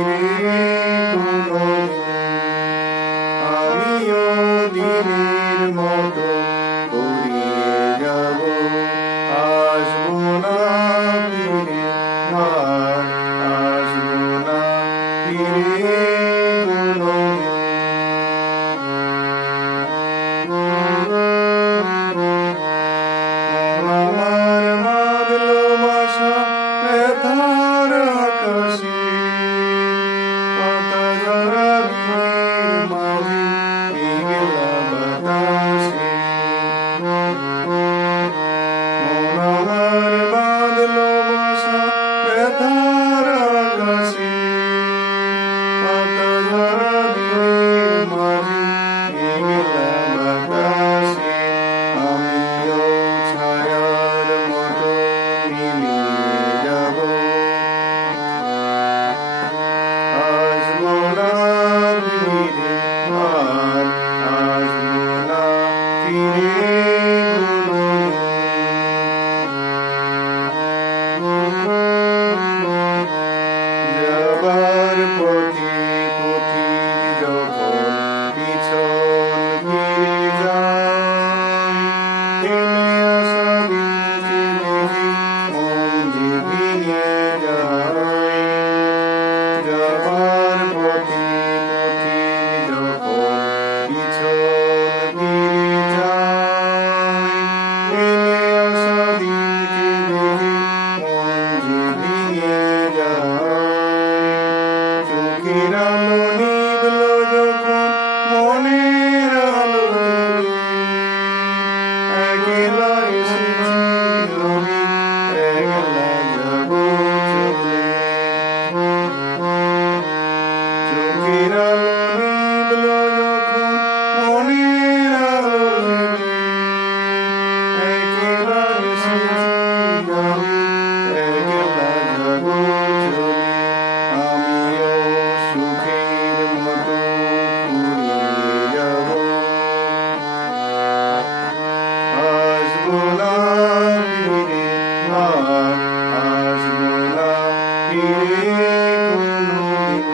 ফিরে কোনোদিন। আমিও দিনের মতো গড়িয়ে যাব, আসবো না ফিরে, আর আসবো না ফিরে কোনোদিন। আমার বাঁধলো বাসা ব্যথার আকাশে, পাতা ঝরা ভিড়ের মাঝে মেঘলা বাতাসে। আমার বাঁধলো বাসা ব্যথার আকাশে, পাতা ঝরা ভিড়ের মাঝে মেঘলা বাতাসে। আমিও ছায়ার মতো মিলিয়ে যাব, আসবো না ফিরে, আর আসবো না ফিরে কোনোদিন। যাবার পথে পথিক যখন পিছন ফিরে যায়, ফেলে আসা দিনকে দেখে মন যে ভেঙে যায়। যাবার পথে পথিক যখন পিছন ফিরে যায়, ফেলে আসা দিনকে দেখে মন যে ভেঙে যায়। চোখের আলো নিভলো যখন মনের আলো জ্বলে, একলা এসেছি রবি, একলা যাব চলে। চোখের আলো নিভলো যখন মনের আলো জ্বলে, একলা এসেছি রবি, একলা যাব চলে। আমিও সুখের মতো ফুরিয়ে যাব, আসবো না ফিরে, আর আসবো না ফিরে কোনোদিন।